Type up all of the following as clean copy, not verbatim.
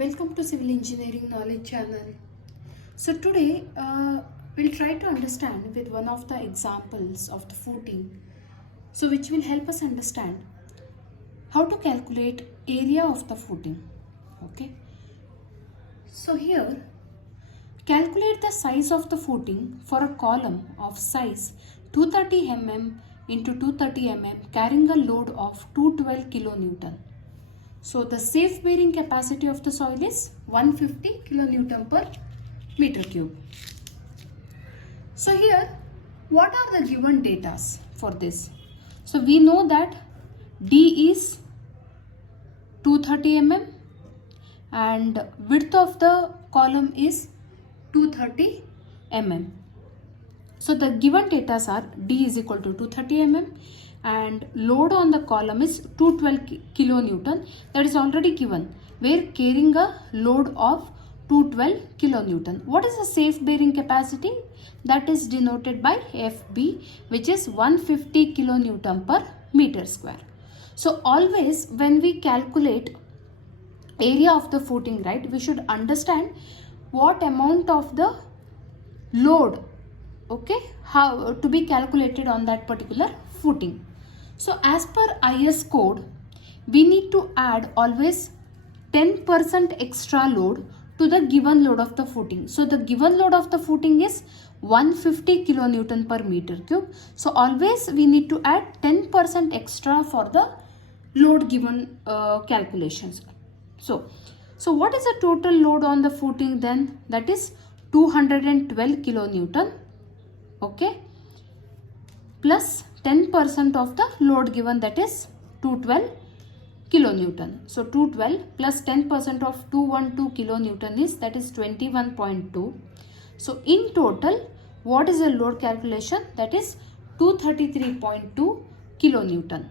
Welcome to Civil Engineering Knowledge Channel. So today we'll try to understand with one of the examples of the footing, so which will help us understand how to calculate area of the footing. Okay. So here, calculate the size of the footing for a column of size 230 mm into 230 mm carrying a load of 212 kilonewton. So the safe bearing capacity of the soil is 150 kilonewton per meter cube. So here, what are the given data for this? So we know that D is 230 mm and width of the column is 230 mm. So the given data are D is equal to 230 mm and load on the column is 212 kilonewton, that is already given. We are carrying a load of 212 kilonewton. What is the safe bearing capacity? That is denoted by FB, which is 150 kilonewton per meter square. So always when we calculate area of the footing, right, we should understand what amount of the load, okay, how to be calculated on that particular footing. So as per IS code, we need to add always 10% extra load to the given load of the footing. So the given load of the footing is 150 kilonewton per meter cube. So always we need to add 10% extra for the load given calculations. So what is the total load on the footing then? That is 212 kilonewton, okay, plus 10% of the load given, that is 212 kilonewton. So 212 plus 10% of 212 kilonewton is, that is 21.2. So in total, what is the load calculation? That is 233.2 kilonewton.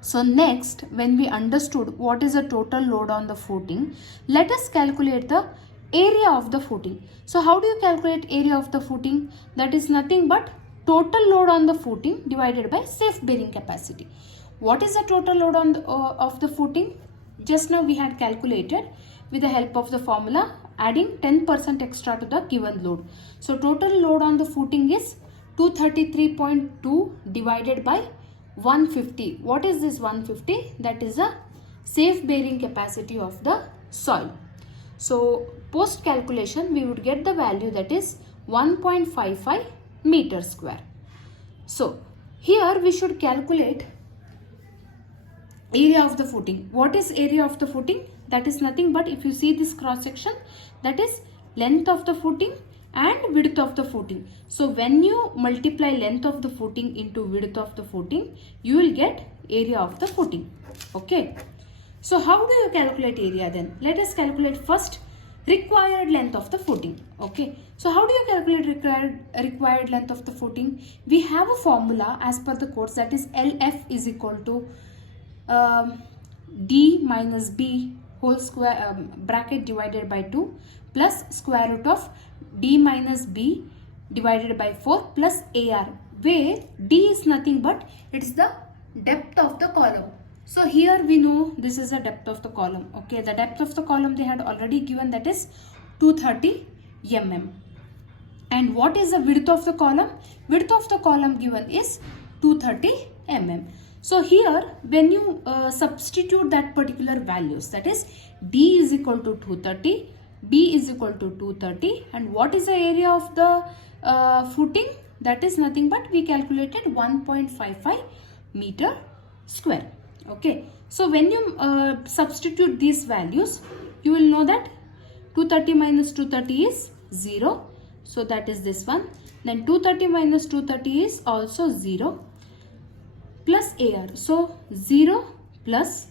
So next, when we understood what is the total load on the footing, let us calculate the area of the footing. So how do you calculate area of the footing? That is nothing but total load on the footing divided by safe bearing capacity. What is the total load on the, of the footing? Just now we had calculated with the help of the formula, adding 10% extra to the given load. So total load on the footing is 233.2 divided by 150. What is this 150? That is the safe bearing capacity of the soil. So post calculation we would get the value, that is 1.55 meter square. So here we should calculate area of the footing. What is area of the footing? That is nothing but, if you see this cross section, that is length of the footing and width of the footing. So when you multiply length of the footing into width of the footing, you will get area of the footing. Okay. So how do you calculate area then? Let us calculate first required length of the footing. Okay. So how do you calculate required length of the footing? We have a formula as per the course, that is LF is equal to D minus B whole square bracket divided by 2 plus square root of D minus B divided by 4 plus AR, where D is nothing but it is the depth of the column. So here we know this is the depth of the column. Okay, the depth of the column they had already given, that is 230 mm. And what is the width of the column? Width of the column given is 230 mm. So here when you substitute that particular values, that is D is equal to 230, B is equal to 230, and what is the area of the footing? That is nothing but we calculated 1.55 meter square. Okay, so when you substitute these values, you will know that 230 minus 230 is 0. So that is this one. Then 230 minus 230 is also 0 plus AR. So 0 plus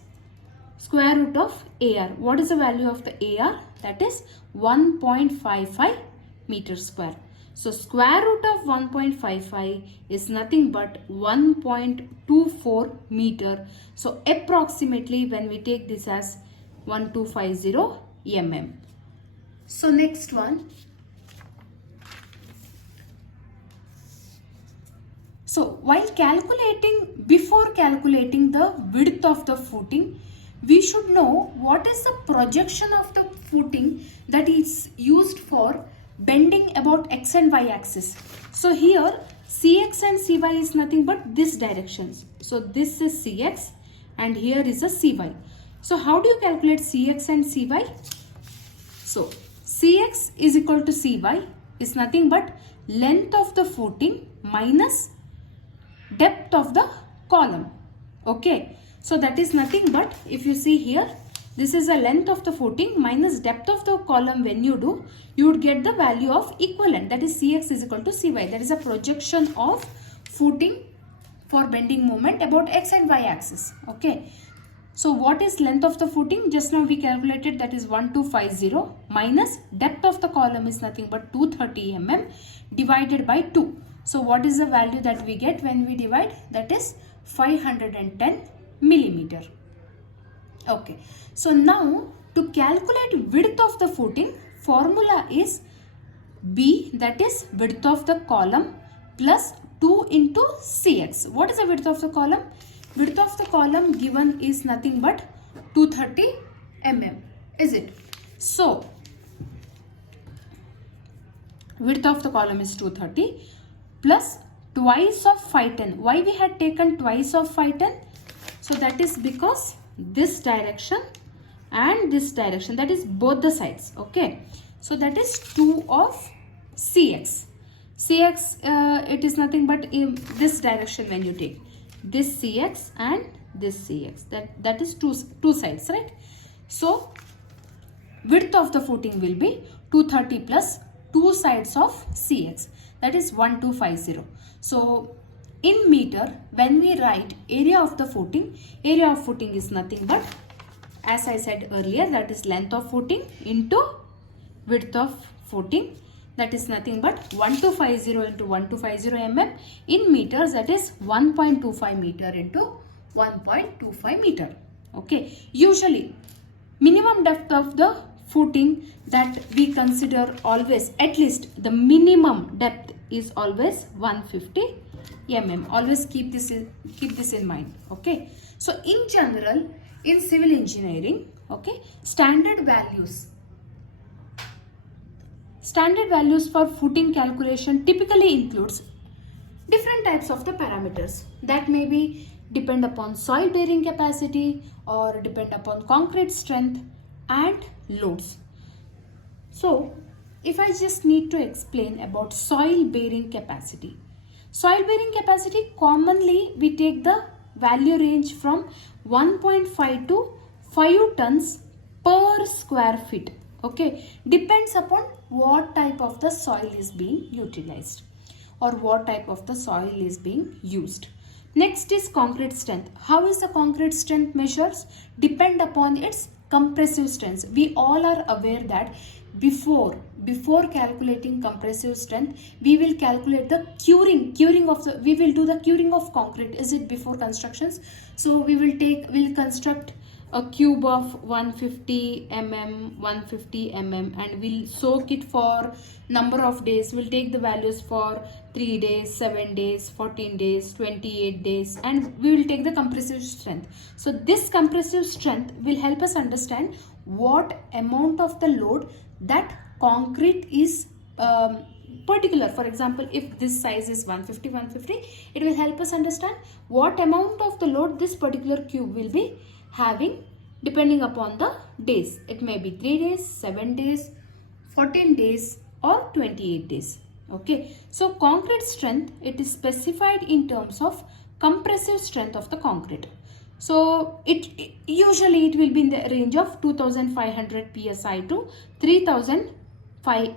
square root of AR. What is the value of the AR? That is 1.55 meter square. So square root of 1.55 is nothing but 1.24 meter. So approximately when we take this as 1250 mm. So next one. So while calculating, before calculating the width of the footing, we should know what is the projection of the footing that is used for bending about x and y axis. So here cx and cy is nothing but this directions. So this is cx and here is a cy. So how do you calculate cx and cy? So cx is equal to cy is nothing but length of the footing minus depth of the column. Okay, so that is nothing but, if you see here, this is the length of the footing minus depth of the column. When you do, you would get the value of equivalent, that is cx is equal to cy. That is a projection of footing for bending moment about x and y axis. Okay, so what is length of the footing? Just now we calculated, that is 1250 minus depth of the column is nothing but 230 mm divided by 2. So what is the value that we get when we divide? That is 510 millimeter. Okay, so now to calculate width of the footing, formula is B, that is width of the column, plus 2 into cx. What is the width of the column? Width of the column given is nothing but 230 mm, is it? So width of the column is 230 plus twice of 510. Why we had taken twice of 510? So that is because this direction and this direction, that is both the sides. Okay, so that is 2 of cx. It is nothing but in this direction. When you take this cx and this cx, that is two sides, right? So width of the footing will be 230 plus 2 sides of cx, that is 1250. So in meter, when we write area of the footing is nothing but, as I said earlier, that is length of footing into width of footing, that is nothing but 1250 into 1250 mm. In meters, that is 1.25 meter into 1.25 meter. Okay, usually minimum depth of the footing that we consider always, at least the minimum depth is always 150 mm. Always keep this in mind. Okay, so in general, in civil engineering, okay, standard values for footing calculation typically includes different types of the parameters that may be depend upon soil bearing capacity or depend upon concrete strength and loads. So if I just need to explain about soil bearing capacity. Soil bearing capacity, commonly we take the value range from 1.5 to 5 tons per square feet. Okay, depends upon what type of the soil is being utilized or what type of the soil is being used. Next is concrete strength. How is the concrete strength measures? Depend upon its compressive strength. We all are aware that before calculating compressive strength, we will calculate the curing of the, we will do the curing of concrete. Is it before constructions? So we'll construct a cube of 150 mm and we'll soak it for number of days. We'll take the values for 3 days, 7 days, 14 days, 28 days, and we will take the compressive strength. So this compressive strength will help us understand what amount of the load that concrete is particular. For example, if this size is 150, it will help us understand what amount of the load this particular cube will be having depending upon the days. It may be 3 days, 7 days, 14 days or 28 days. Okay, so concrete strength, it is specified in terms of compressive strength of the concrete. So usually it will be in the range of 2500 psi to 3000 psi.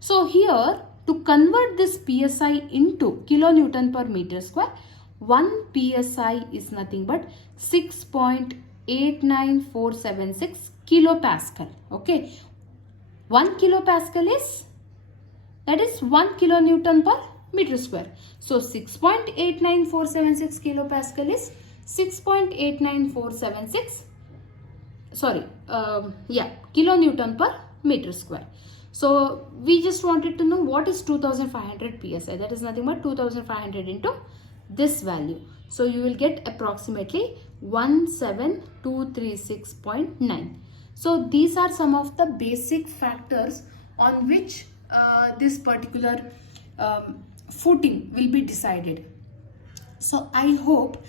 So here, to convert this psi into kilonewton per meter square, 1 psi is nothing but 6.89476 kilopascal. Okay, 1 kilopascal is, that is 1 kilonewton per meter square. So 6.89476 kilopascal is 6.89476 kilonewton per meter square. So we just wanted to know what is 2500 psi. That is nothing but 2500 into this value. So you will get approximately 17236.9. So these are some of the basic factors on which this particular footing will be decided. So I hope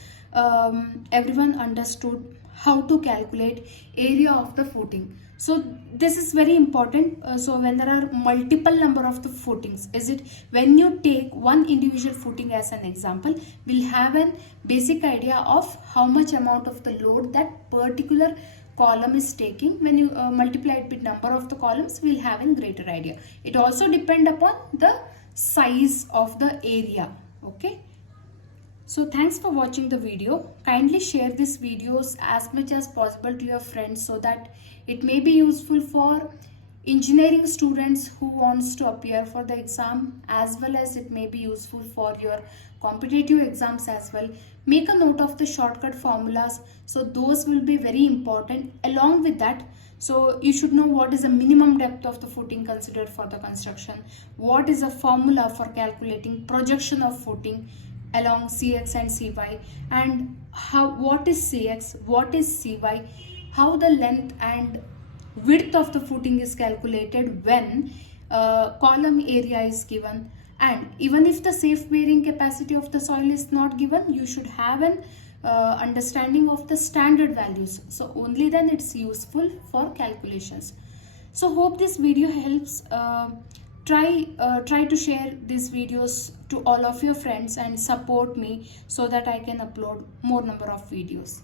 everyone understood how to calculate area of the footing. So this is very important. So when there are multiple number of the footings, is it when you take one individual footing as an example, we'll have an basic idea of how much amount of the load that particular column is taking. When you multiply it with number of the columns, we'll have a greater idea. It also depend upon the size of the area. Okay. So thanks for watching the video. Kindly share these videos as much as possible to your friends so that it may be useful for engineering students who wants to appear for the exam, as well as it may be useful for your competitive exams as well. Make a note of the shortcut formulas, so those will be very important. Along with that, so you should know what is the minimum depth of the footing considered for the construction, what is the formula for calculating projection of footing along Cx and Cy, and what is Cx, what is Cy, how the length and width of the footing is calculated when column area is given, and even if the safe bearing capacity of the soil is not given, you should have an understanding of the standard values. So only then it's useful for calculations. So hope this video helps. Try to share these videos to all of your friends and support me so that I can upload more number of videos.